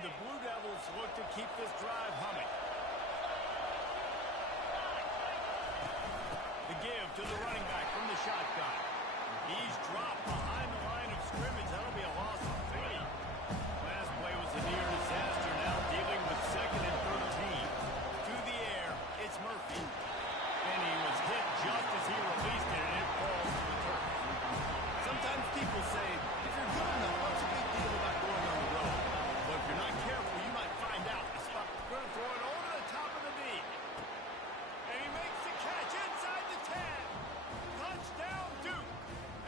And the Blue Devils look to keep this drive humming. The give to the running back from the shotgun. He's dropped behind the line of scrimmage. That'll be a loss of 3. Last play was a near disaster. Now dealing with 2nd and 13. To the air, it's Murphy. And he was hit just as he released it, and it falls to the turf. Sometimes people say, if you're good enough, what's a big deal about going on the road? But if you're not careful, you might find out. We're going to throw it over the top of the knee. And he makes the catch inside the 10. Touchdown, Duke.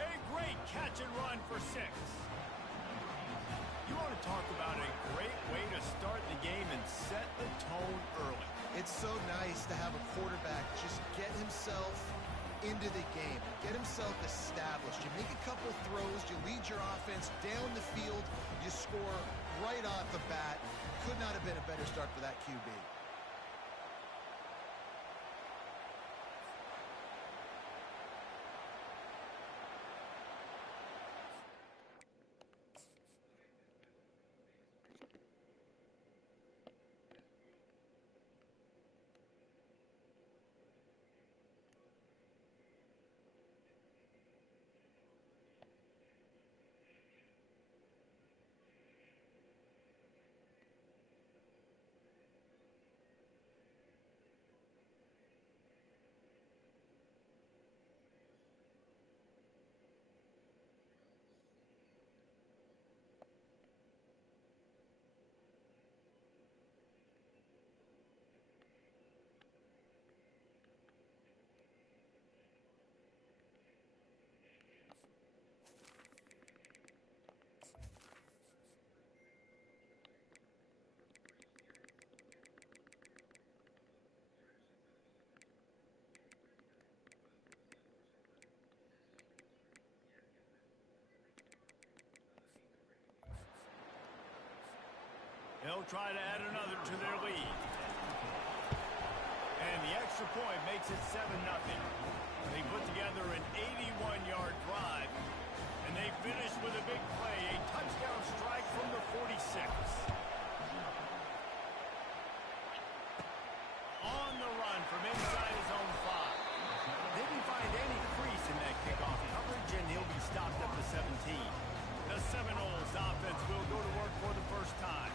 A great catch and run for 6. You want to talk about a great way to start the game and set the tone early. It's so nice to have a quarterback just get himself into the game, get himself established. You make a couple throws, you lead your offense down the field, you score right off the bat. Could not have been a better start for that QB. They'll try to add another to their lead. And the extra point makes it 7-0. They put together an 81-yard drive, and they finish with a big play, a touchdown strike from the 46. On the run from inside his own 5. Didn't find any crease in that kickoff coverage, and he'll be stopped at the 17. The Seminoles offense will go to work for the first time.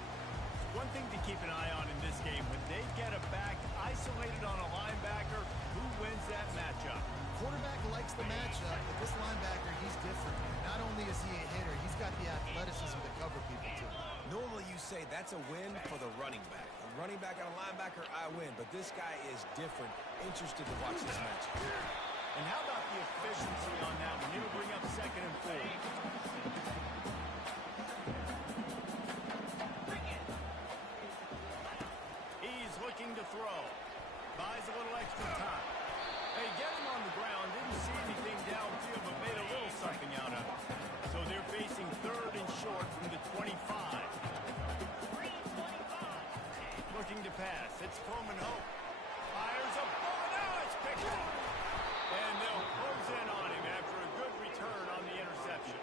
One thing to keep an eye on in this game, when they get a back isolated on a linebacker, who wins that matchup? Quarterback likes the matchup, but this linebacker, he's different. Not only is he a hitter, he's got the athleticism to cover people too. Normally you say that's a win for the running back. A running back and a linebacker, I win. But this guy is different. Interested to watch this match. And how about the efficiency on that one? He'll bring up 2nd and 4. Looking to throw. Buys a little extra time. They get him on the ground. Didn't see anything downfield, but made a little something out of it. So they're facing 3rd and short from the 25. Looking to pass. It's Coleman Hope. Fires a ball. Now it's picked up. And they'll close in on him after a good return on the interception.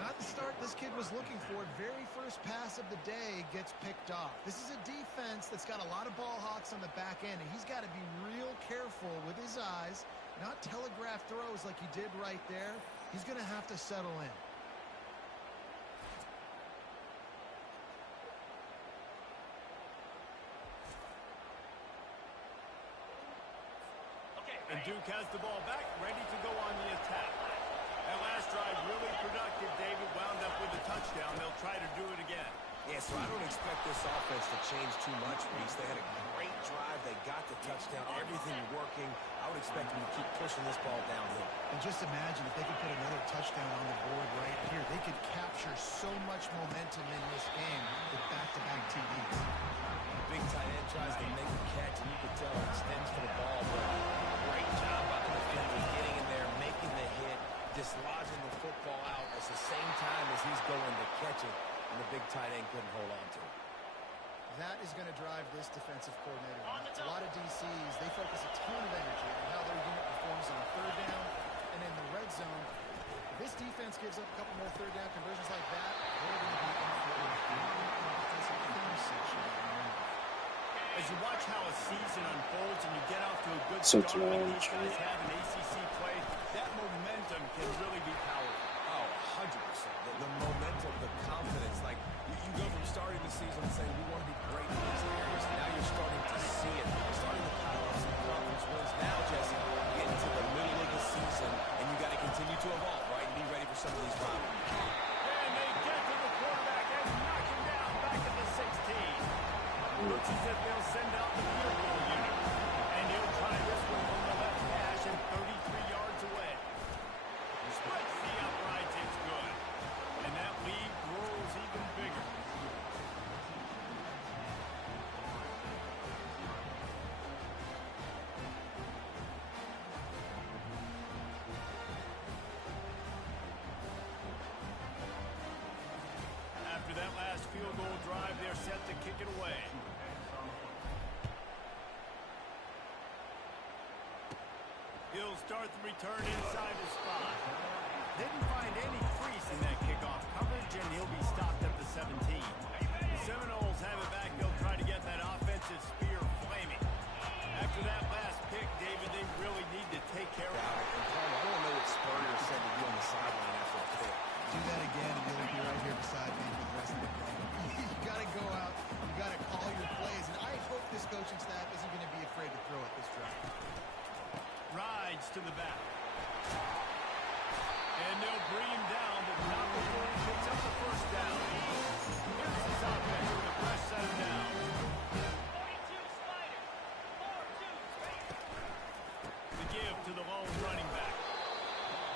Not the start this kid was looking for. Very first pass of the day gets picked off. This is a defense that's got a lot of ball hawks on the back end, and he's got to be real careful with his eyes, not telegraph throws like he did right there. He's going to have to settle in. And Duke has the ball back, ready to go on the attack. That last drive really productive. David wound up with a touchdown. They'll try to do it again. Yeah, so I don't expect this offense to change too much, Reese. They had a great drive. They got the touchdown. Everything working. I would expect them to keep pushing this ball downhill. And just imagine if they could put another touchdown on the board right here. They could capture so much momentum in this game with back-to-back TDs. Big tight end tries to make a catch, and you can tell he extends for the ball. But great job by the defender getting in there, making the hit, dislodging the football out at the same time as he's going to catch it, and the big tight end couldn't hold on to it. That is going to drive this defensive coordinator. A lot of DCs, they focus a ton of energy on how their unit performs on 3rd down and in the red zone. If this defense gives up a couple more 3rd down conversions like that, they're going to be in for a offensive As you watch how a season unfolds and you get off to a good So start like these true. guys have in ACC play, that momentum can really be powerful. Oh, 100%. The momentum, the confidence. Like, you go from starting the season saying we want to be great in these areas, and now you're starting to see it. You're starting to pile up some conference wins. Now, Jesse, you get into the middle of the season, and you got to continue to evolve, right, and be ready for some of these rivalries. And they get to the quarterback and knock him down back at the 16. Looks as if they'll send out the field goal unit. And he'll try this one from the left hash and 33 yards away. Splits the uprights, it's good. And that lead grows even bigger. After that last field goal drive, they're set to kick it away. He'll start the return inside his spot. Didn't find any crease in that kickoff coverage, and he'll be stopped at the 17. The Seminoles have it back. They'll try to get that offensive spear flaming. After that last pick, David, they really need to take care of it. And Palmer, I want to know what Spurrier said to you on the sideline after the pick. Do that again, and you'll be right here beside me for the rest of the game. You got to go out. You got to call your plays, and I hope this coaching staff isn't going to be afraid to throw it this drive. Rides to the back. And they'll bring him down, but not before he picks up the first down. Here's his offense with a fresh set him down. 42 Spider. 4-2. The give to the lone running back.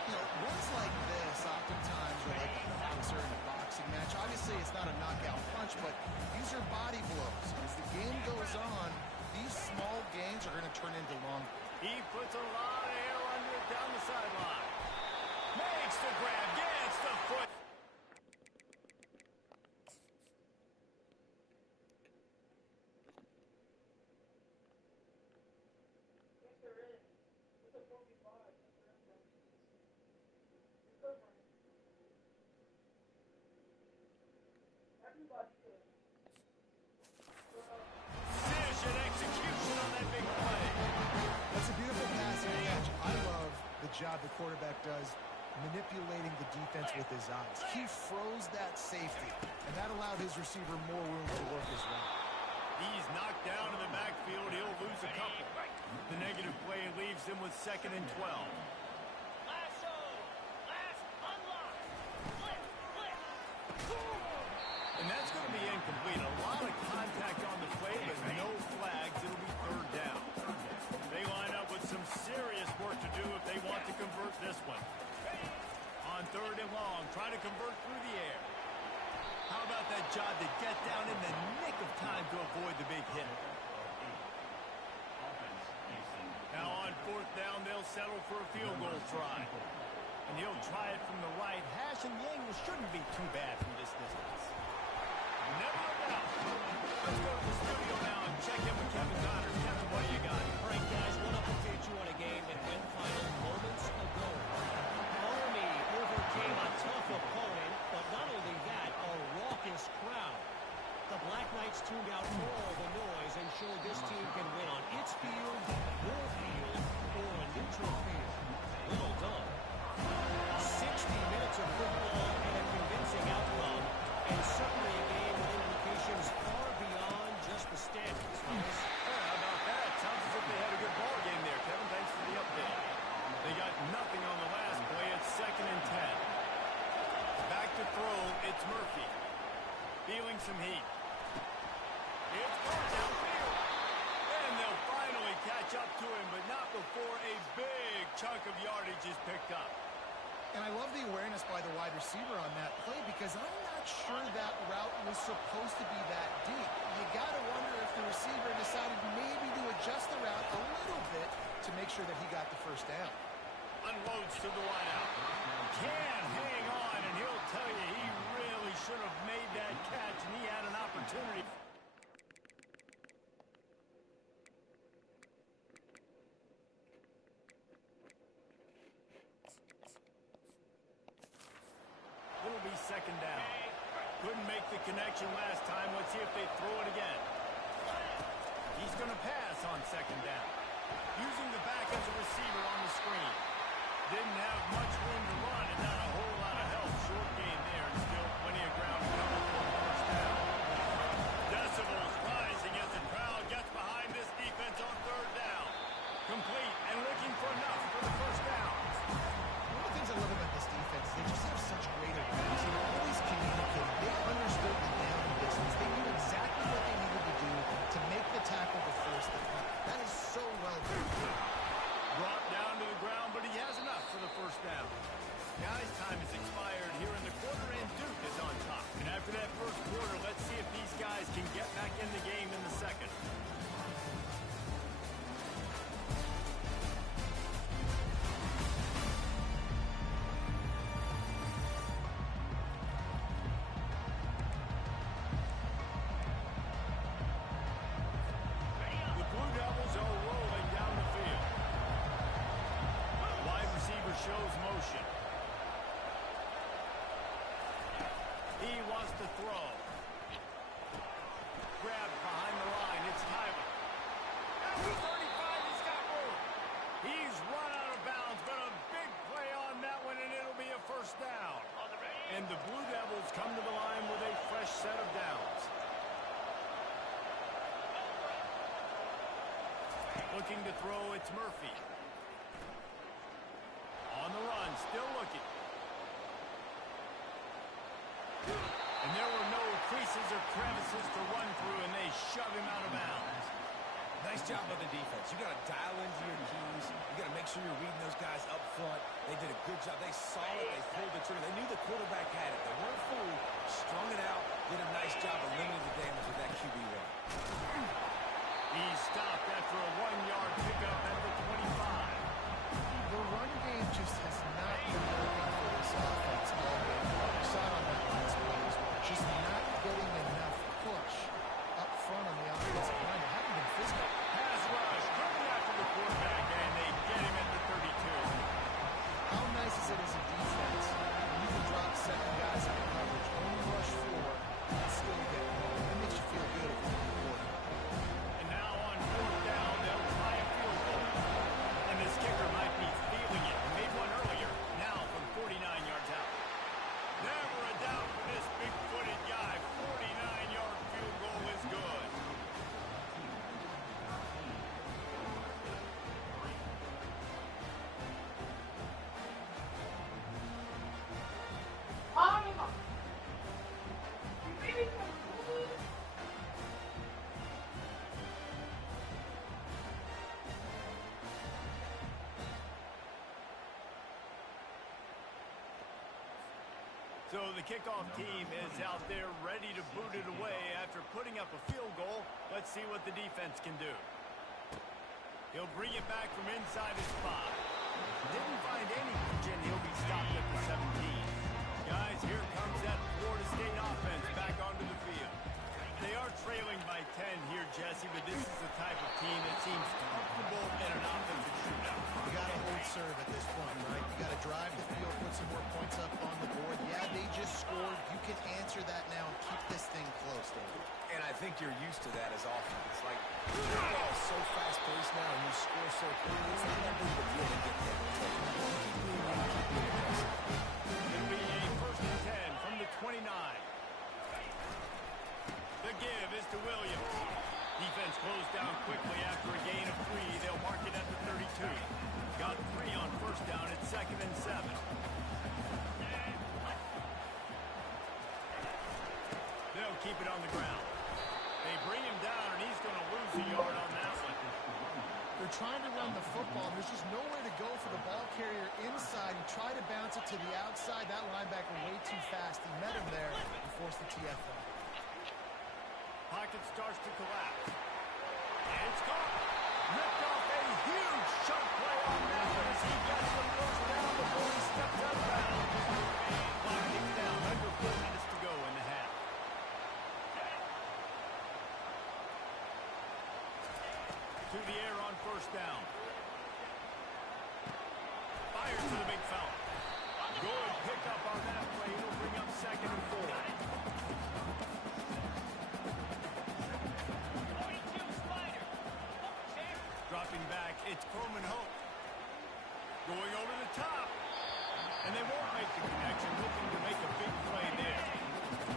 You know, runs like this oftentimes are like a boxer in a boxing match. Obviously, it's not a knockout punch, but these are body blows. As the game goes on, these small gains are going to turn into long. He puts a lot of air under it down the sideline. Makes the grab, gets the foot. Precision execution on that big play. That's a beautiful passing catch. I love the job the quarterback does manipulating the defense with his eyes. He froze that safety, and that allowed his receiver more room to work his route. He's knocked down in the backfield. He'll lose a couple. The negative play leaves him with 2nd and 12. And that's going to be incomplete. A lot of contact on the play, but no flags. It'll be 3rd down. They line up with some serious work to do if they want to convert this one. On 3rd and long, try to convert through the air. How about that job to get down in the nick of time to avoid the big hit? Now on 4th down, they'll settle for a field goal try. And he'll try it from the right hash, and the angle shouldn't be too bad from this distance. Never a doubt. Let's go to the studio now and check in with Kevin Connors. Kevin, what do you got? All right, guys, want to update you on a game that went final moments ago. Army overcame a tough opponent, but not only that, a raucous crowd. The Black Knights tuned out all the noise and showed this team can win on its field, your field, or a neutral field. Well done. 60 minutes of football and a convincing outcome, and certainly a game with implications far beyond just the standings. Fellas. How about that? Sounds as if they had a good ball game there, Kevin. Thanks for the update. They got nothing on the last play. It's 2nd and 10. Back to throw. It's Murphy. Feeling some heat. It's going downfield. And they'll finally catch up to him, but not before a big chunk of yardage is picked up. And I love the awareness by the wide receiver on that play because I'm not sure that route was supposed to be that deep. You got to wonder if the receiver decided maybe to adjust the route a little bit to make sure that he got the first down. Unloads to the wideout. Can hang on, and he'll tell you he really should have made that catch, and he had an opportunity. It'll be 2nd down. Couldn't make the connection last time. Let's see if they throw it again. He's going to pass on second down. Using the back as a receiver on the screen. Didn't have much room to run and not a whole lot of help. Short gain there and still plenty of ground to cover for the first down. Decibels rising as the crowd gets behind this defense on third down. Complete and looking for enough for the first down. One of the things I love about this defense is they just have such great awareness. They're always communicating. They understood the down and distance. They knew exactly what they needed to do to make the tackle to force the punt. That is so well done. Brought down to the ground, but he has enough for the first down. Guys, time has expired here in the quarter, and Duke is on top. And after that first quarter, let's see if these guys can get back in the game in the second. The Blue Devils are rolling down the field. Wide receiver shows motion. He wants to throw. Grabbed behind the line. It's Tyler. At the 35, he's got room. He's run out of bounds, but a big play on that one, and it'll be a first down. And the Blue Devils come to the line with a fresh set of downs. Looking to throw, it's Murphy. On the run, still looking. And there were no creases or crevices to run through, and they shove him out of bounds. Nice job by the defense. You got to dial into your keys. You got to make sure you're reading those guys up front. They did a good job. They saw it. They pulled the trigger. They knew the quarterback had it. They weren't fooled. Strung it out. Did a nice job of limiting the damage with that QB run. Mm. He stopped after a 1-yard pickup at the 25. The run game just has not been working for this offense all game. We saw it on that last play as well. Just not getting enough push up front on the offensive line. It hadn't been physical. Pass rush coming after the quarterback, and they get him at the 32. How nice is it as a defense when you can drop 7 guys out of coverage, only rush 4, and still get home? That makes you feel good if you're the quarterback. And now on fourth down, they'll try a field goal. And this kicker might be feeling it. He made one earlier, now from 49 yards out. Never a doubt for this big-footed guy. 49-yard field goal is good. So the kickoff team is out there ready to boot it away after putting up a field goal. Let's see what the defense can do. He'll bring it back from inside his 5. Didn't find any and he'll be stopped at the 17. Guys, here comes that Florida State offense back onto the field. They are trailing by 10 here, Jesse, but this is the type of team that seems comfortable in an offensive shootout. You got to hold serve at this point, right? You got to drive the field, put some more points up on the board. Yeah, they just scored. You can answer that now and keep this thing close, David. And I think you're used to that as offense. Like, football's so fast-paced now, and you score so quickly. It's not that big of a deal to get there. Keep being aggressive. It'll be a first and 10 from the 29. The give is to Williams. Defense closed down quickly after a gain of 3. They'll mark it at the 32. Got 3 on first down at 2nd and 7. They'll keep it on the ground. They bring him down, and he's going to lose a yard on that one. They're trying to run the football. There's just nowhere to go for the ball carrier inside. He tried to bounce it to the outside. That linebacker way too fast. He met him there and forced the TFL. Pocket starts to collapse. And it's caught. Ripped off a huge chunk play on that one as he gets the first down before he steps out of bounds. Clock ticks down. Under 4 minutes to go in the half. To the air on first down. Fires to the big foul. Good pickup on that play. It'll bring up 2nd and 4. dropping back. It's Coleman Hope. Going over the top. And they won't make the connection, looking to make a big play there.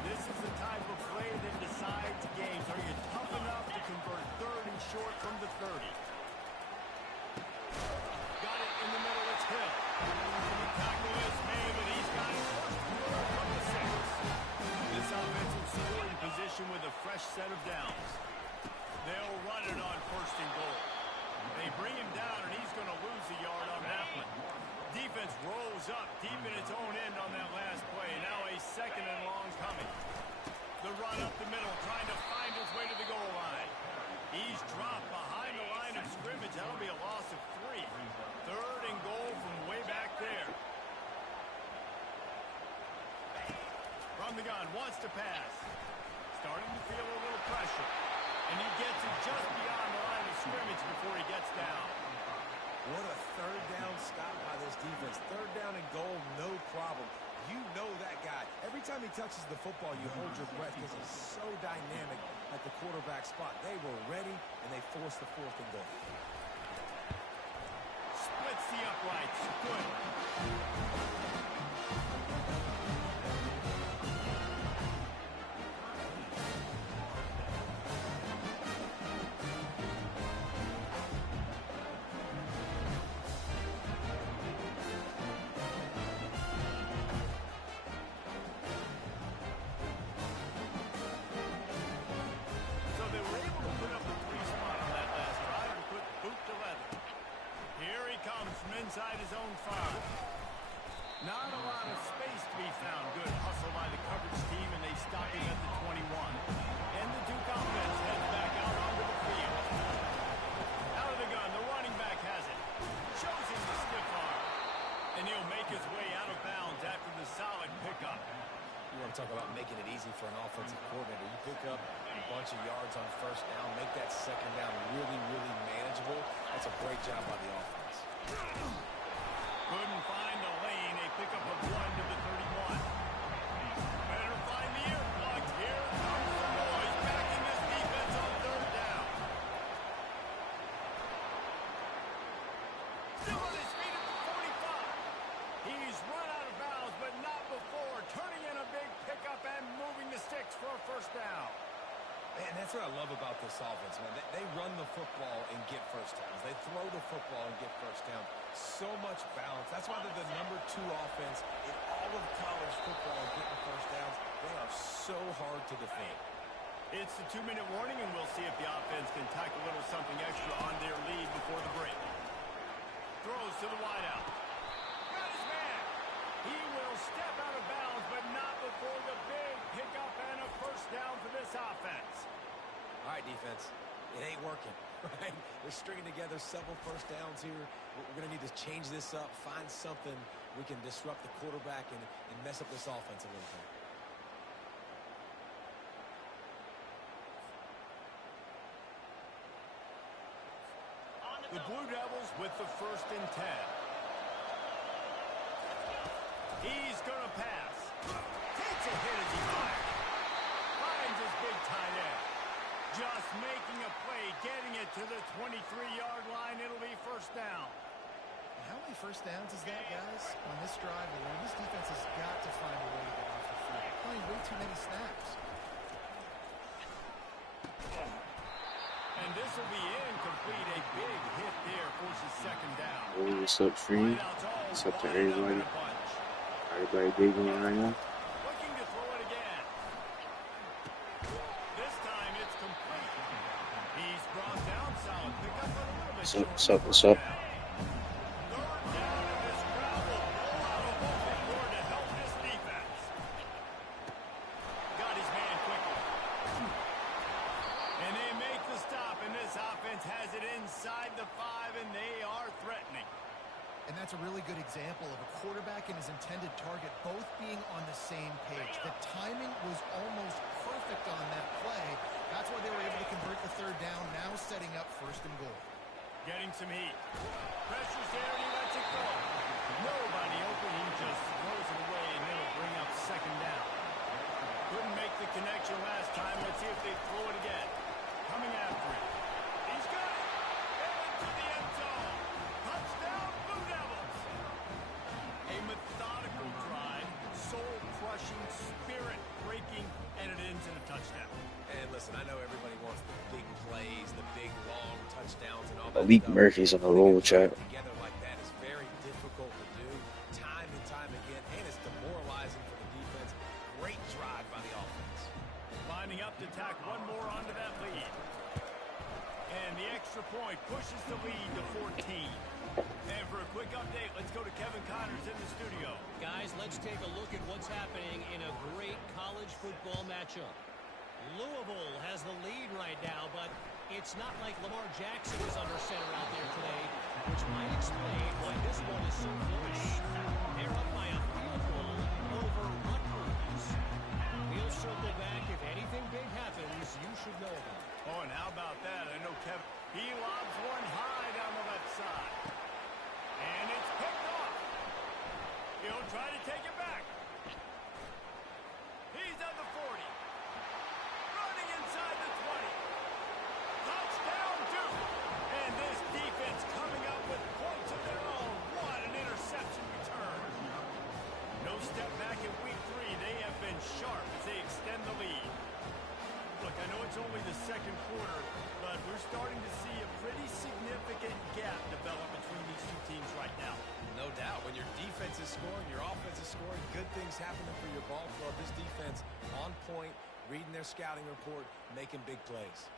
This is the type of play that decides games. Are you tough enough to convert 3rd and short from the 30? Got it in the middle. It's Hill. The tackle is made, but he's got it first and goal from the 6. This offensive scoring position with a fresh set of downs. They'll run it on 1st and goal. They bring him down, and he's going to lose a yard on that one. Defense rolls up deep in its own end on that last play. Now a 2nd and long coming. The run up the middle, trying to find his way to the goal line. He's dropped behind the line of scrimmage. That'll be a loss of 3. 3rd and goal from way back there. From the gun, wants to pass. Starting to feel a little pressure. And he gets it just beyond the line of scrimmage before he gets down. What a 3rd down stop by this defense. 3rd down and goal, no problem. You know that guy. Every time he touches the football, you hold your breath because he's so dynamic at the quarterback spot. They were ready, and they forced the 4th and goal. Splits the uprights. Good. Inside his own 5. Not a lot of space to be found. Good hustle by the coverage team, and they stop him at the 21. And the Duke offense heads back out onto the field. Out of the gun, the running back has it. Shows him the stiff arm. And he'll make his way out of bounds after the solid pickup. You want to talk about making it easy for an offensive coordinator. You pick up a bunch of yards on 1st down, make that 2nd down really, really manageable. That's a great job by the offense. Couldn't find a lane. A pickup of 1 to the 31. Better find the earplug. Here comes the boys backing this defense on 3rd down. Still on his feet at the 45. He's run out of bounds, but not before. Turning in a big pickup and moving the sticks for a 1st down. Man, that's what I love about this offense, man. They run the football and get 1st downs. They throw the football and get 1st down. So much balance. That's why they're the #2 offense in all of college football and getting 1st downs. They are so hard to defend. It's the 2-minute warning, and we'll see if the offense can tack a little something extra on their lead before the break. Throws to the wideout. Got his man. He will step out of bounds, but not before the big pickup and a 1st down for this offense. All right, defense. It ain't working, right? They're stringing together several 1st downs here. We're going to need to change this up, find something we can disrupt the quarterback and mess up this offense a little bit. The Blue Devils with the 1st and 10. He's going to pass. Takes a hit as he fires. Finds his big tight end. Just making a play, getting it to the 23-yard line. It'll be 1st down. How many 1st downs is that, guys? On this drive alone, this defense has got to find a way to get off the field. They're playing way too many snaps. And this will be incomplete. A big hit there forces 2nd down. Hey, what's up, stream? What's up to everybody? Everybody digging it right now? Looking to throw it again. This time it's complete. He's brought down solid. Pick up a little bit short. What's up? 3rd down, and this crowd will blow out a whooping for to help this defense. Got his man quickly. And they make the stop, and this offense has it inside the 5, and they are threatening. And that's a really good example of a quarterback and his intended target both being on the same page. The timing was almost perfect on that play. That's why they were able to convert the 3rd down, now setting up 1st and goal. Getting some heat. Pressure's there, and he lets it go. Nobody open. He just throws it away, and it'll bring up 2nd down. Couldn't make the connection last time. Let's see if they throw it again. Coming after it. He's got it. And to the Malik Murphy's on the roll chat. Together like that is very difficult to do time and time again, and it's demoralizing for the defense. Great drive by the offense. Lining up to tack one more onto that lead. And the extra point pushes the lead to 14. And for a quick update, let's go to Kevin Connors in the studio. Guys, let's take a look at what's happening in a great college football matchup. Louisville has the lead right now, but it's not like Lamar Jackson is under center out there today, which might explain why this one is so close. They're up by a field goal over Rutgers. We'll circle back. If anything big happens, you should know about it. Oh, and how about that? I know Kevin, he lobs one high down the left side. And it's picked off. He'll try to take it back. He's at the 40. Running inside the 20. Touchdown, Duke. And this defense coming up with points of their own. What an interception return. No step back in week 3. They have been sharp as they extend the lead. Look, I know it's only the second quarter, but we're starting to see a pretty significant gap develop between these two teams right now. No doubt. When your defense is scoring, your offense is scoring, good things happening for your ball club. This defense on point, reading their scouting report, making big plays.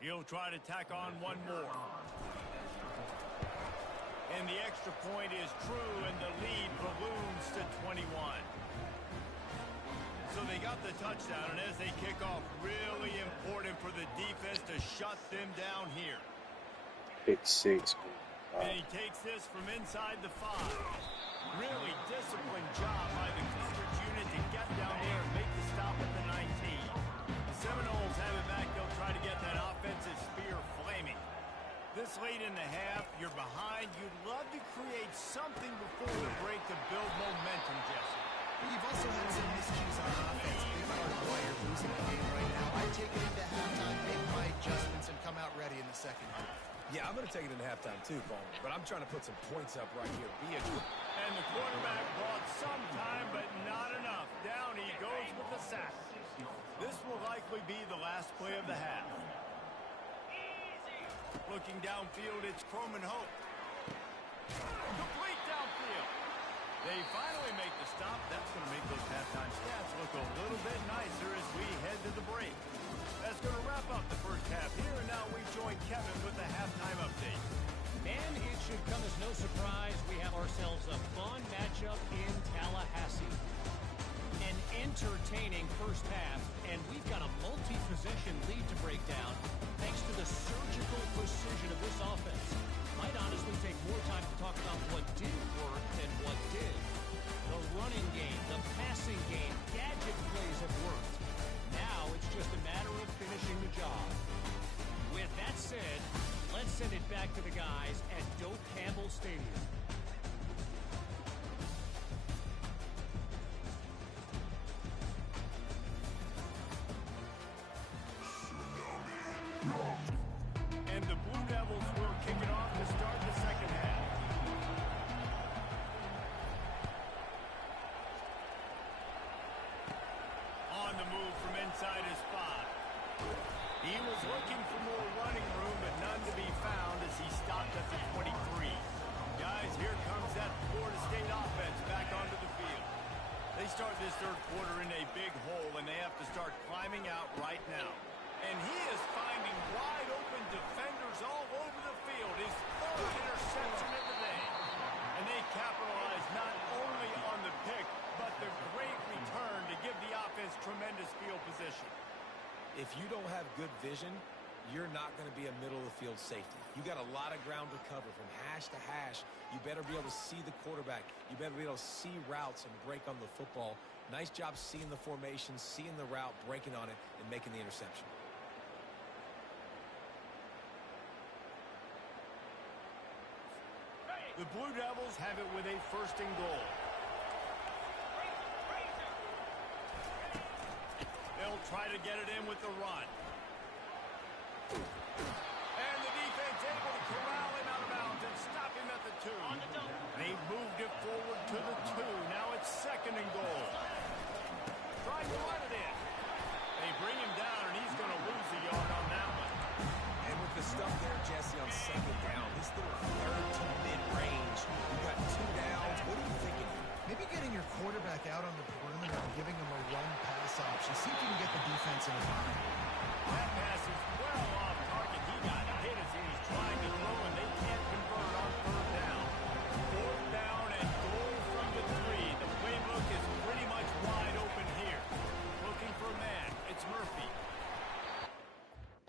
He'll try to tack on one more. And the extra point is true, and the lead balloons to 21. So they got the touchdown, and as they kick off, really important for the defense to shut them down here. Pick 6. Wow. And he takes this from inside the 5. Really disciplined job by the coverage unit to get down there and make the stop at the 19. The Seminoles have it back. They'll try to get that offensive spear flaming. This late in the half, you're behind. You'd love to create something before the break to build momentum, Jesse. You've also had some miscues on offense. Big part of why you're losing the game right now. I take it into halftime, make my adjustments, and come out ready in the second half. Yeah, I'm going to take it into halftime too, Bowman, but I'm trying to put some points up right here. And the quarterback bought some time, but not enough. Down he goes with the sack. This will likely be the last play of the half. Looking downfield, it's Chrome and Hope. Complete downfield. They finally make the stop. That's going to make those halftime stats look a little bit nicer as we head to the break. That's going to wrap up the first half here, and now we join Kevin with the halftime update. And it should come as no surprise, we have ourselves a fun matchup in Tallahassee. An entertaining first half, and we've got a multi-possession lead to break down thanks to the surgical precision of this offense. Might honestly take more time to talk about what didn't work than what did. The running game, the passing game, gadget plays have worked. Now it's just a matter of finishing the job. With that said, let's send it back to the guys at Doak Campbell Stadium. And the Blue Devils will kick it off to start the second half. On the move from inside his 5. He was looking for more running room, but none to be found as he stopped at the 23. Guys, here comes that Florida State offense back onto the field. They start this third quarter in a big hole, and they have to start climbing out right now. And he is finding wide open defenders all over the field. His third interception of the day. And they capitalize not only on the pick, but the great return to give the offense tremendous field position. If you don't have good vision, you're not going to be a middle-of-the-field safety. You got a lot of ground to cover from hash to hash. You better be able to see the quarterback. You better be able to see routes and break on the football. Nice job seeing the formation, seeing the route, breaking on it, and making the interception. The Blue Devils have it with a first and goal. They'll try to get it in with the run. And the defense able to corral him out of bounds and stop him at the 2. They moved it forward to the 2. Now it's second and goal. Trying to run it in. They bring him down, and he's going to lose a yard on that one. And with the stuff there, Jesse, on second down, this little third to mid-range, you got 2 downs. What are you thinking here? Maybe getting your quarterback out on the perimeter and giving him a run-pass option. See if you can get the defense in a bind. That pass is well off target. He got hit as he was trying to throw, and they can't convert on third down. Fourth down and goal from the 3. The playbook is pretty much wide open here. Looking for a man. It's Murphy.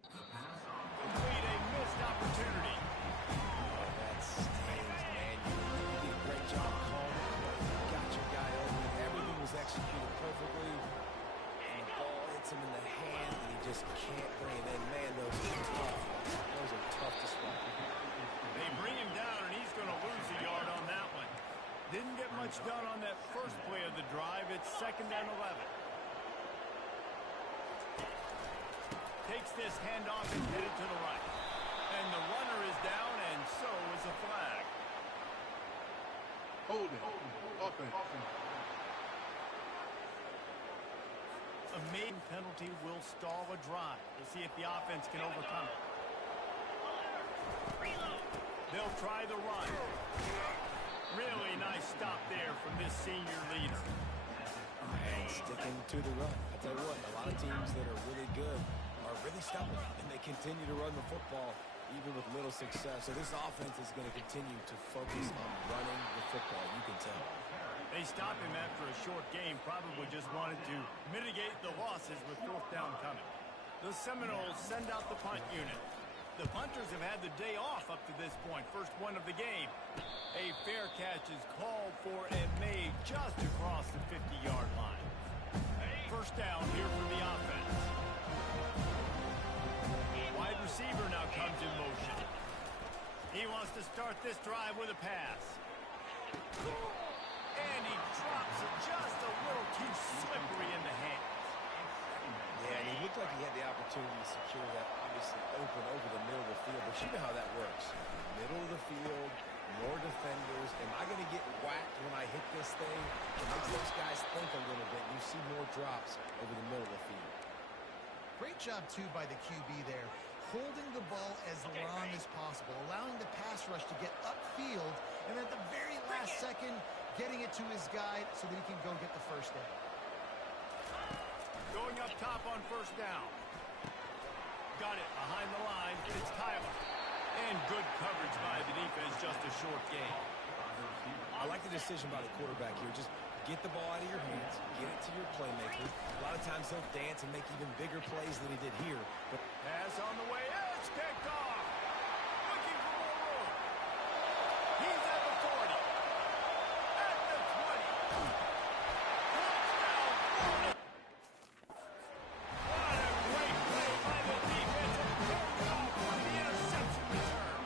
Complete a missed opportunity. Oh, that stings, man. You did a great job calling it. You got your guy open. Everything was executed perfectly. And the ball hits him in the hand, and he just can't bring it in. Man, those are tough. Those are tough to swallow. They bring him down, and he's going to lose a yard on that one. Didn't get much done on that first play of the drive. It's second and 11. Takes this handoff and headed to the right. And the runner is down, and so is a flag. Holding. Offense. A main penalty will stall a drive. We'll see if the offense can overcome it. They'll try the run. Really nice stop there from this senior leader. And sticking to the run. I tell you what, a lot of teams that are really good are really stubborn, and they continue to run the football even with little success. So this offense is going to continue to focus on running the football, you can tell. They stop him after a short game, probably just wanted to mitigate the losses with fourth down coming. The Seminoles send out the punt unit. The punters have had the day off up to this point, first one of the game. A fair catch is called for and made just across the 50-yard line. First down here for the offense. Wide receiver now comes in motion. He wants to start this drive with a pass. And he drops it just a little too slippery in the hands. Yeah, and he looked like he had the opportunity to secure that, obviously open over the middle of the field. But you know how that works. Middle of the field, more defenders. Am I going to get whacked when I hit this thing? It makes those guys think a little bit. You see more drops over the middle of the field. Great job, too, by the QB there. Holding the ball as long as possible, allowing the pass rush to get upfield, and at the very last second, getting it to his guy so that he can go get the first down. Going up top on first down. Got it behind the line. It's Tyler. And good coverage by the defense, just a short game. I like the decision by the quarterback here. Just get the ball out of your hands, get it to your playmaker. A lot of times he'll dance and make even bigger plays than he did here. But Pass on the way. It's picked off. Looking for more room. He's at the 40. At the 20. Touchdown, Florida. What a great play by the defense. And picked off on the interception return.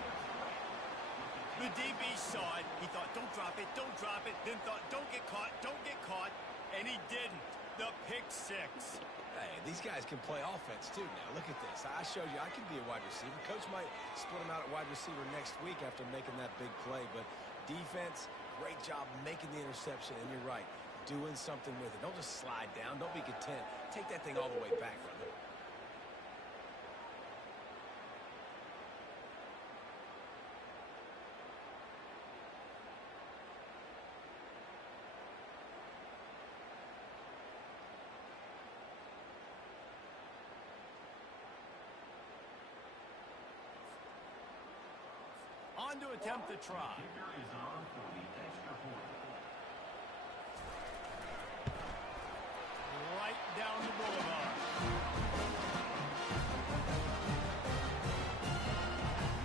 The DB saw it. He thought, don't drop it, don't drop it. Then thought, don't get caught, don't get caught. And he didn't. The pick six. hey, these guys can play offense too now. Look at this. I showed you I can be a wide receiver. Coach might split him out at wide receiver next week after making that big play. But defense, great job making the interception. And you're right, doing something with it. Don't just slide down. Don't be content. Take that thing all the way back, brother. On to attempt the try. Right down the boulevard.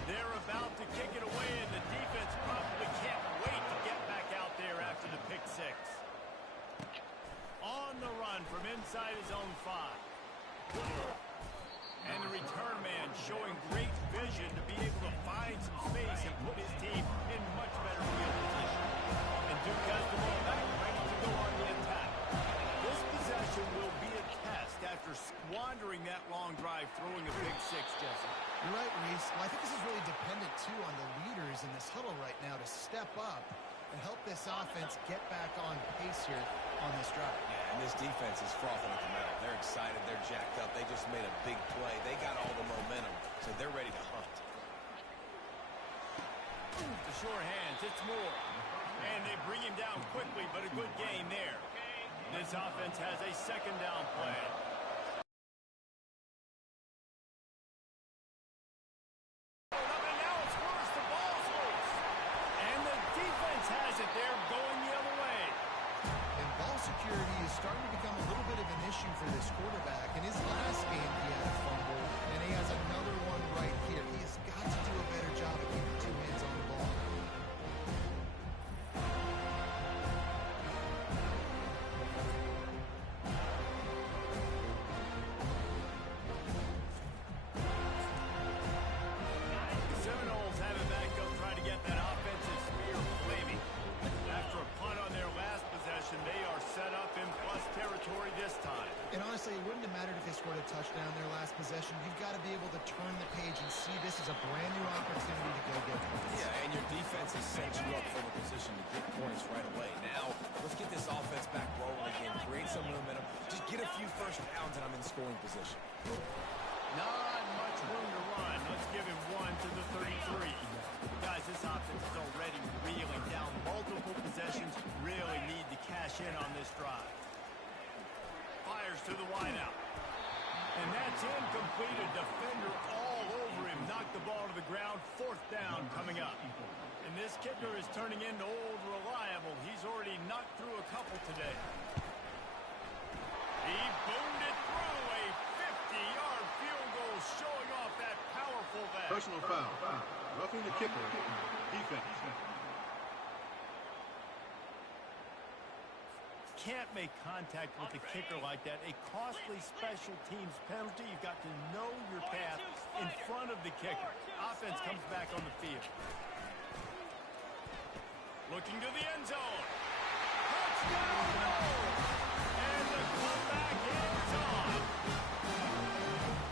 They're about to kick it away, and the defense probably can't wait to get back out there after the pick six. On the run from inside his own 5. And the return man showing great vision to be able to find some space and put his team in much better field position. And Duke has the ball back, ready to go on the attack. This possession will be a test after squandering that long drive, throwing a big six, Jesse. You're right, Reese. Well, I think this is really dependent, too, on the leaders in this huddle right now to step up and help this offense get back on pace here on this drive. Yeah, and this defense is frothing at the mouth. They're excited. They're jacked up. They just made a big play. They got all the momentum, so they're ready to hunt. The sure hands, it's Moore. And they bring him down quickly, but a good gain there. This offense has a second down play. And now it's worse. The ball's loose. And the defense has it there going the other way. And ball security is starting to become a little bit of an issue for this quarterback. In his last game, he had a fumble, and he has another one right here. He has got to do a better job of keeping two hands on the ball. The Seminoles have it back up, trying to get that offensive spear flaming. After a punt on their last possession, they are set up in plus territory this time. And honestly, it wouldn't have mattered if they scored a touchdown their last possession. You've got to be able to turn the page and see this as a brand new opportunity to go get points. Yeah, and your defense has set you up for the position to get points right away. Now, let's get this offense back rolling again, create some momentum, just get a few first downs, and I'm in scoring position. Not much room to run. Let's give him one to the 33. Guys, this offense is already reeling down. Multiple possessions, really need to cash in on this drive. Fires to the wideout. And that's incomplete. A defender all over him. Knocked the ball to the ground. Fourth down coming up. And this kicker is turning into old reliable. He's already knocked through a couple today. He boomed it through. A 50-yard field goal showing off that powerful vest. Personal foul. Roughing the kicker. Defense. Can't make contact with the kicker like that. A costly special teams penalty. You've got to know your path in front of the kicker. Offense comes back on the field. Looking to the end zone. Touchdown! No! And the comeback is on.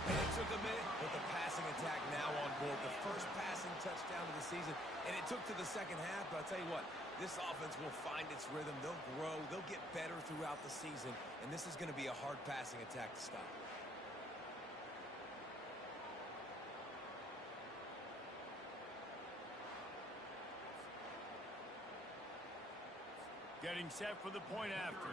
And it took a minute, but the passing attack now on board. The first passing touchdown of the season, and it took to the second half, but I'll tell you what, this offense will find its rhythm. They'll grow. They'll get better throughout the season, and this is going to be a hard passing attack to stop. Getting set for the point after.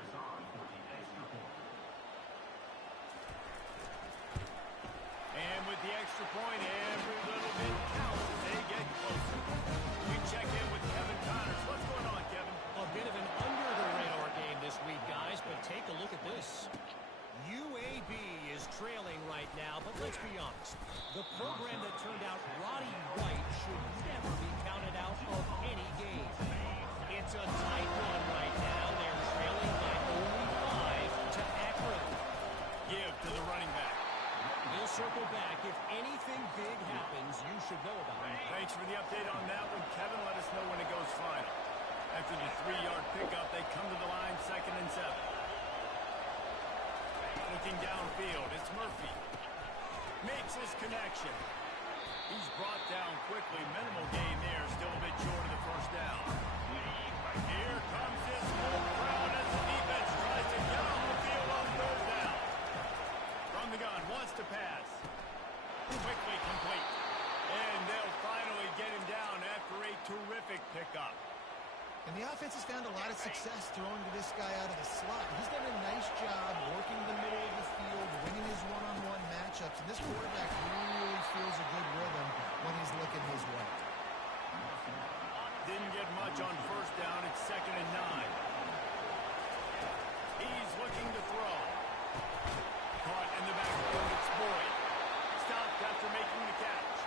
And with the extra point, every little bit counts as they get closer. We check in with Kevin Connors. What's going on, Kevin? A bit of an under-the-radar game this week, guys, but take a look at this. UAB is trailing right now, but let's be honest. The program that turned out Roddy White should never be counted out of any game. It's a tight one right now. They're trailing by only 5 to Akron. Give to the running back. We'll circle back. If anything big happens, you should know about it. Thanks for the update on that one, Kevin. Let us know when it goes final. After the 3-yard pickup, they come to the line, 2nd and 7. Looking downfield, it's Murphy. Makes his connection. He's brought down quickly. Minimal gain there. Still a bit short of the first down. Here comes this whole crowd as the defense tries to get off the field on 3rd down. From the gun, wants to pass. Quickly complete. And they'll finally get him down after a terrific pickup. And the offense has found a lot of success throwing to this guy out of the slot. He's done a nice job working the middle of the field, winning his one-on-one matchups. And this quarterback really feels a good rhythm when he's looking his way. Didn't get much on 1st down. It's 2nd and 9. He's looking to throw. Caught in the backfield. It's Boyd. Stopped after making the catch.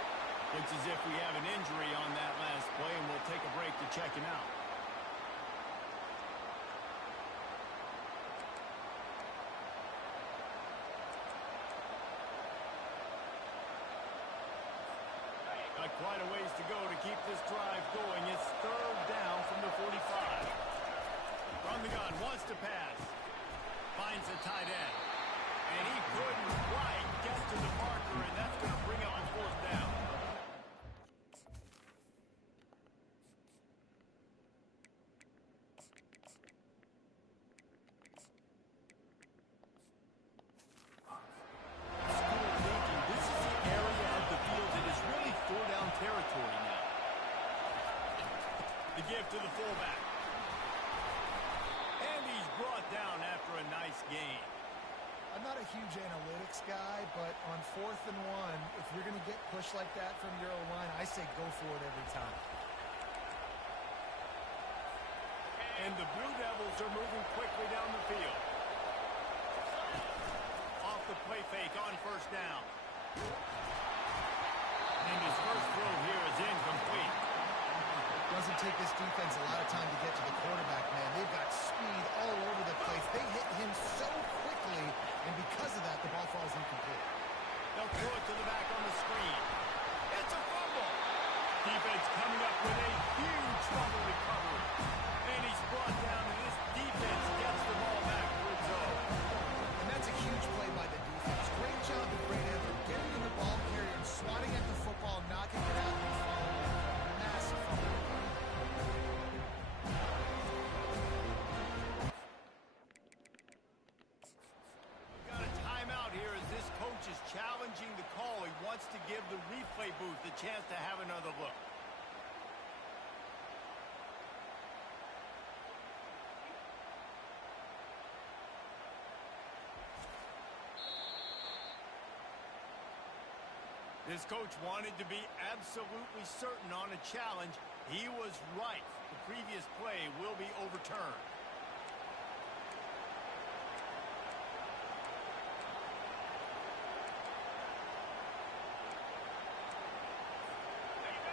Looks as if we have an injury on that last play, and we'll take a break to check him out. this drive going. It's third down from the 45. From the gun, wants to pass. Finds a tight end. And he couldn't quite get to the marker, and that's going to bring up a fourth down. To the fullback. And he's brought down after a nice gain. I'm not a huge analytics guy, but on 4th and 1, if you're going to get pushed like that from your O-line, I say go for it every time. And the Blue Devils are moving quickly down the field. Off the play fake on first down. And his first throw here is incomplete. Doesn't take this defense a lot of time to get to the quarterback, man. They've got speed all over the place. They hit him so quickly, and because of that, the ball falls incomplete. They'll throw it to the back on the screen. It's a fumble. Defense coming up with a huge fumble recovery. And he's brought down, and this defense gets the ball back for its own. And that's a huge play by the defense. Great job and great effort getting in the ball carrier and swatting at the football, knocking it out, and following a massive fumble. Challenging the call. He wants to give the replay booth a chance to have another look. This coach wanted to be absolutely certain on a challenge. He was right. The previous play will be overturned.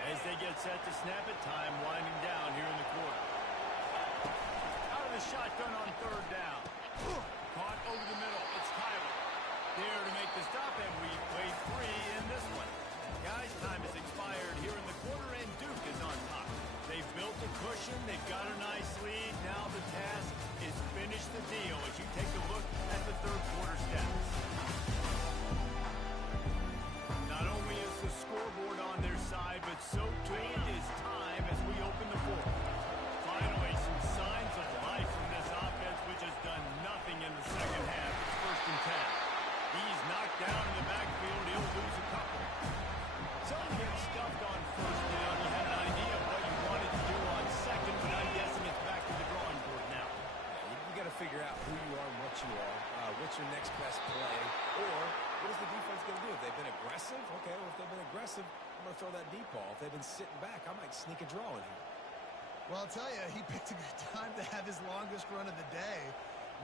As they get set to snap it, time winding down here in the quarter. Out of the shotgun on third down. Caught over the middle. It's Kyler. There to make the stop, and we play free in this one. Guys, time has expired here in the quarter, and Duke is on top. They've built a cushion. They've got a nice lead. Now the task is finish the deal as you take a look at the third quarter stats. Not only is the scoreboard on their side, but so too is time as we open the fourth. Finally, some signs of life from this offense, which has done nothing in the second half. It's 1st and 10. He's knocked down in the backfield. He'll lose a couple. Some get stuffed on first down. You had an idea of what you wanted to do on second, but I'm guessing it's back to the drawing board now. You got to figure out who you are and what you are. What's your next best play? Or what is the defense going to do? If they've been aggressive, okay, well, if they've been aggressive, I'm going to throw that deep ball. If they've been sitting back, I might sneak a draw in here. Well, I'll tell you, he picked a good time to have his longest run of the day.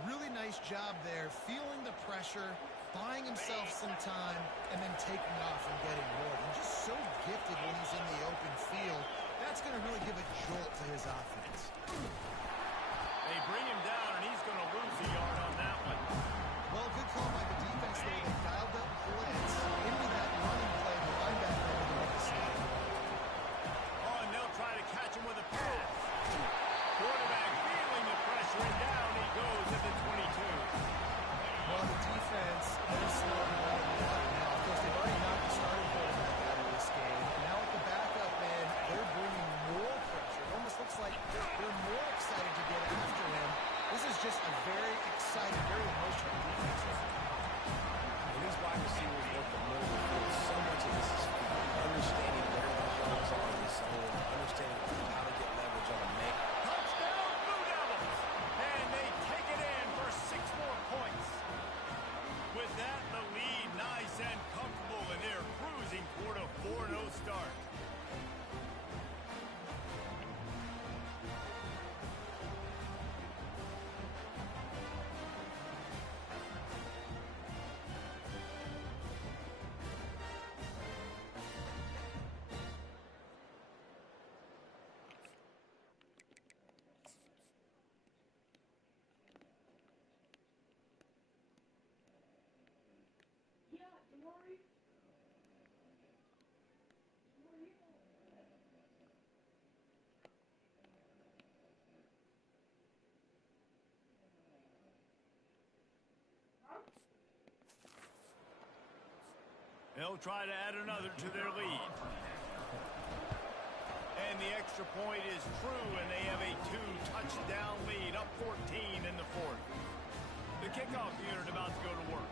Really nice job there, feeling the pressure, buying himself some time, and then taking off and getting more. He's just so gifted when he's in the open field. That's going to really give a jolt to his offense. They bring him down, and he's going to lose a yard on that one. Well, good call by the defense there. They dialed up blitz into that running play. The linebacker able to make a snap. Oh, and they'll try to catch him with a pass. Quarterback feeling the pressure, and down he goes at the 22. Well, the defense, they're slow to run the water now. Of course, they've already knocked the starting quarterback out of this game. Now with the backup in, they're bringing more pressure. It almost looks like they're more excited They'll try to add another to their lead. And the extra point is true, and they have a 2-touchdown lead, up 14 in the fourth. The kickoff unit about to go to work.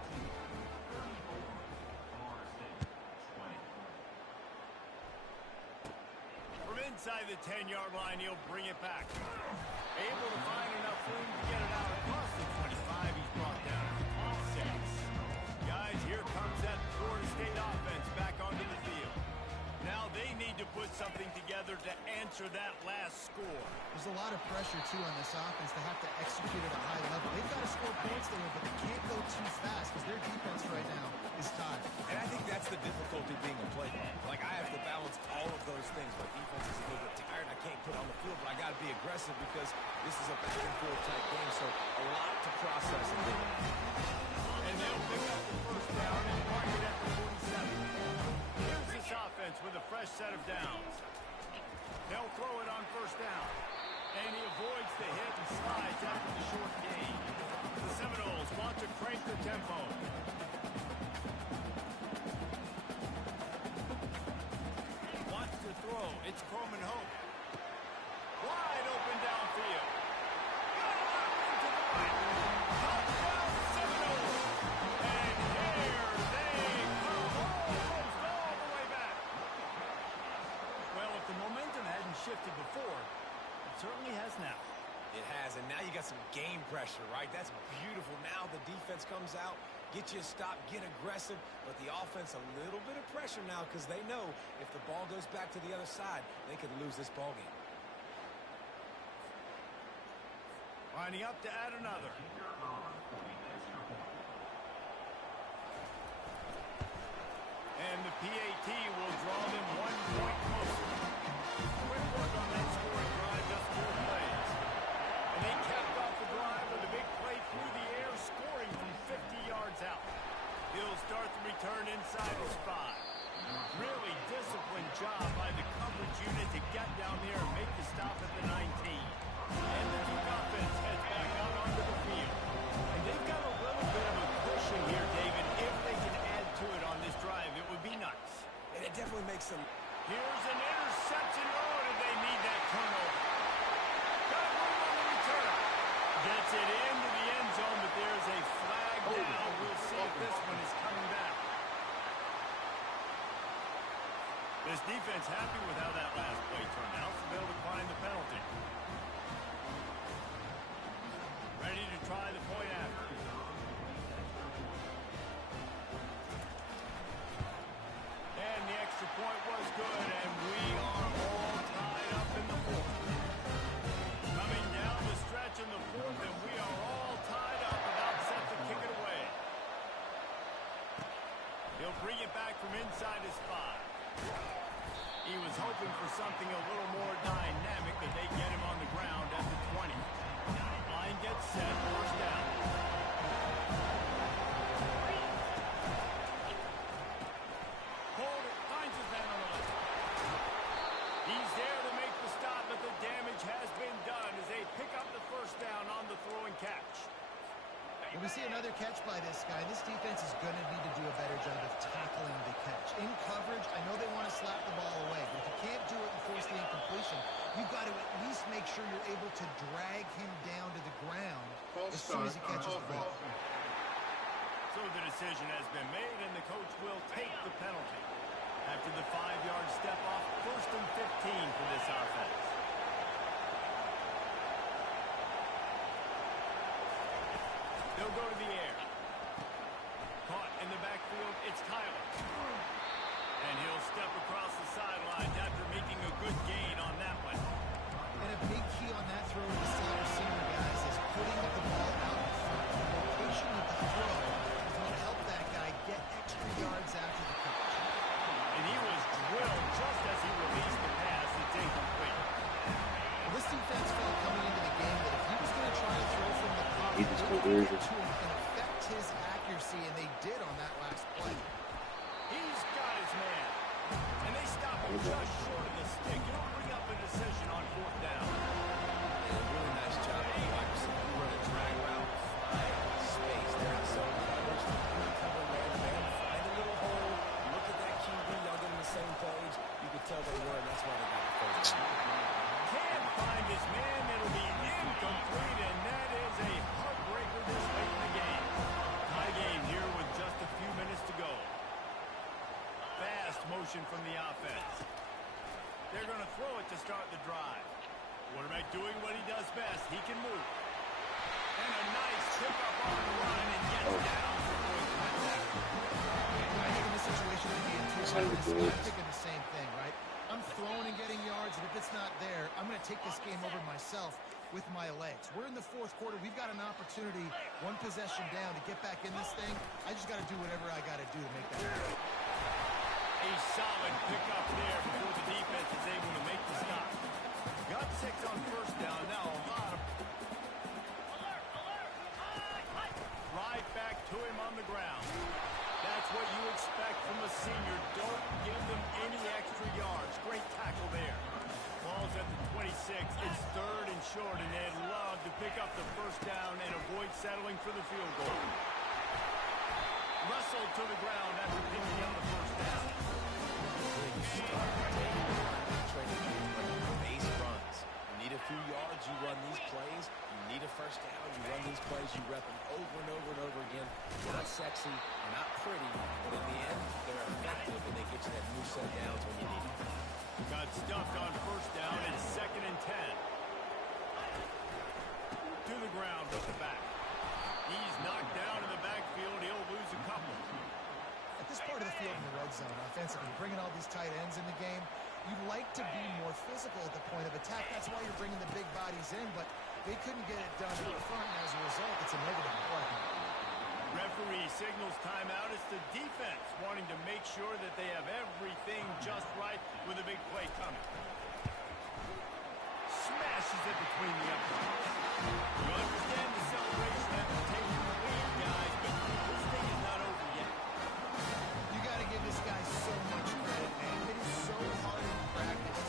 From inside the 10-yard line, he'll bring it back. Able to find enough room to get it out across the 25. He's brought down at 6. Guys, here comes that Florida State offense back onto the field. Now they need to put something together to answer that last score. There's a lot of pressure, too, on this offense to have to execute at a high level. They've got to score points there, but they can't go too fast because their defense right now is tired. And I think that's the difficulty being a play caller. Like, I have to balance all of those things. My defense is a little bit tired. I can't put on the field, but I got to be aggressive because this is a back-and-forth type game, so a lot to process. And they'll pick up the first down and mark it at the 47. Here's this offense with a fresh set of downs. They'll throw it on first down. And he avoids the hit and slides after the short gain. The Seminoles want to crank the tempo. Wants to throw. It's Coleman Hope. Wide open downfield. Got a lot of room to the right. Touchdown Seminoles. And here they come. Almost all the way back. Well, if the momentum hadn't shifted before, it certainly has now. It has, and now you got some game pressure, right? That's beautiful. Now the defense comes out, get you a stop, get aggressive, but the offense a little bit of pressure now because they know if the ball goes back to the other side, they could lose this ball game. Lining up to add another. And the PAT will draw them 1 point closer. Quick work on that scoring drive, just 4 plays. And they capped off the drive with a big play through the air, scoring from 50 yards out. He'll start the return inside his 5. Really disciplined job by the coverage unit to get down there and make the stop at the 19. And the Duke offense heads back out onto the field. And they've got a little bit of a cushion here, David. If they can add to it on this drive, it would be nice. And it definitely makes them... Here's an interception. Oh, did they need that turnover? Got room on the return. Gets it into the end zone, but there's a flag down. We'll see if this one is coming back. This defense happy with how that last play turned out, so they'll decline the penalty. Ready to try the point after. And the extra point was good, and we are all tied up in the fourth. Coming down the stretch in the fourth, and we are all tied up, about set to kick it away. He'll bring it back from inside his 5. He was hoping for something a little more dynamic, but they get him on the ground at the 20. Line gets set, first down. Holder finds his man on the left. He's there to make the stop, but the damage has been done as they pick up the first down on the throw and catch. When we see another catch by this guy, this defense is going to need to do a better job of tackling the catch. In coverage, I know they want to slap the ball away, but if you can't do it and force the incompletion, you've got to at least make sure you're able to drag him down to the ground as soon as he catches the ball. So the decision has been made, and the coach will take the penalty. After the 5-yard step off, 1st and 15 for this offense. They'll go to the air. Caught in the backfield, it's Tyler. And he'll step across the sidelines after making a good gain on that one. And a big key on that throw to the slot receiver, guys, is putting the ball out in front. The location of the throw is what helped that guy get extra yards after the catch. And he was drilled just as he released the pass. It's incomplete. Well, this defense felt coming into the game that if he was going to try to throw from the pocket, He just they go would get easy. to him and affect his accuracy, and they did on that last play. He's got his man. And they stop him just short of the stick. It'll bring up a decision on 4th down. And a really nice job by the wide receiver. Run a drag route, find space. They're in zone coverage. Cover man, find a little hole, look best. He can move. And a nice pick up on the run and gets down for point contact. I think in this situation, I'm thinking the same thing, right? I'm throwing and getting yards, and if it's not there, I'm going to take this game over myself with my legs. We're in the fourth quarter. We've got an opportunity, one possession down, to get back in this thing. I just got to do whatever I got to do to make that happen. A solid pickup there before the defense is able to make the stop. Got 6 on first down. Now a lot of... Right back to him on the ground. That's what you expect from a senior. Don't give them any extra yards. Great tackle there. Ball's at the 26. It's 3rd and short, and they'd love to pick up the first down and avoid settling for the field goal. Russell to the ground after picking up the first down. Base runs. You need a few yards, you run these plays. You need a first down, you run these plays. You rep them over and over and over again. Not sexy, not pretty, but in the end, they're effective, and they get you that new set of downs when you need it. Got stuffed on first down and 2nd and 10. To the ground with the back. He's knocked down in the backfield. He'll lose a couple. At this part of the field in the red zone, offensively, bringing all these tight ends in the game, you'd like to be more physical at the point of attack. That's why you're bringing the big bodies in, but they couldn't get it done in the front, and as a result, it's a negative play. Referee signals timeout. It's the defense wanting to make sure that they have everything just right with a big play coming.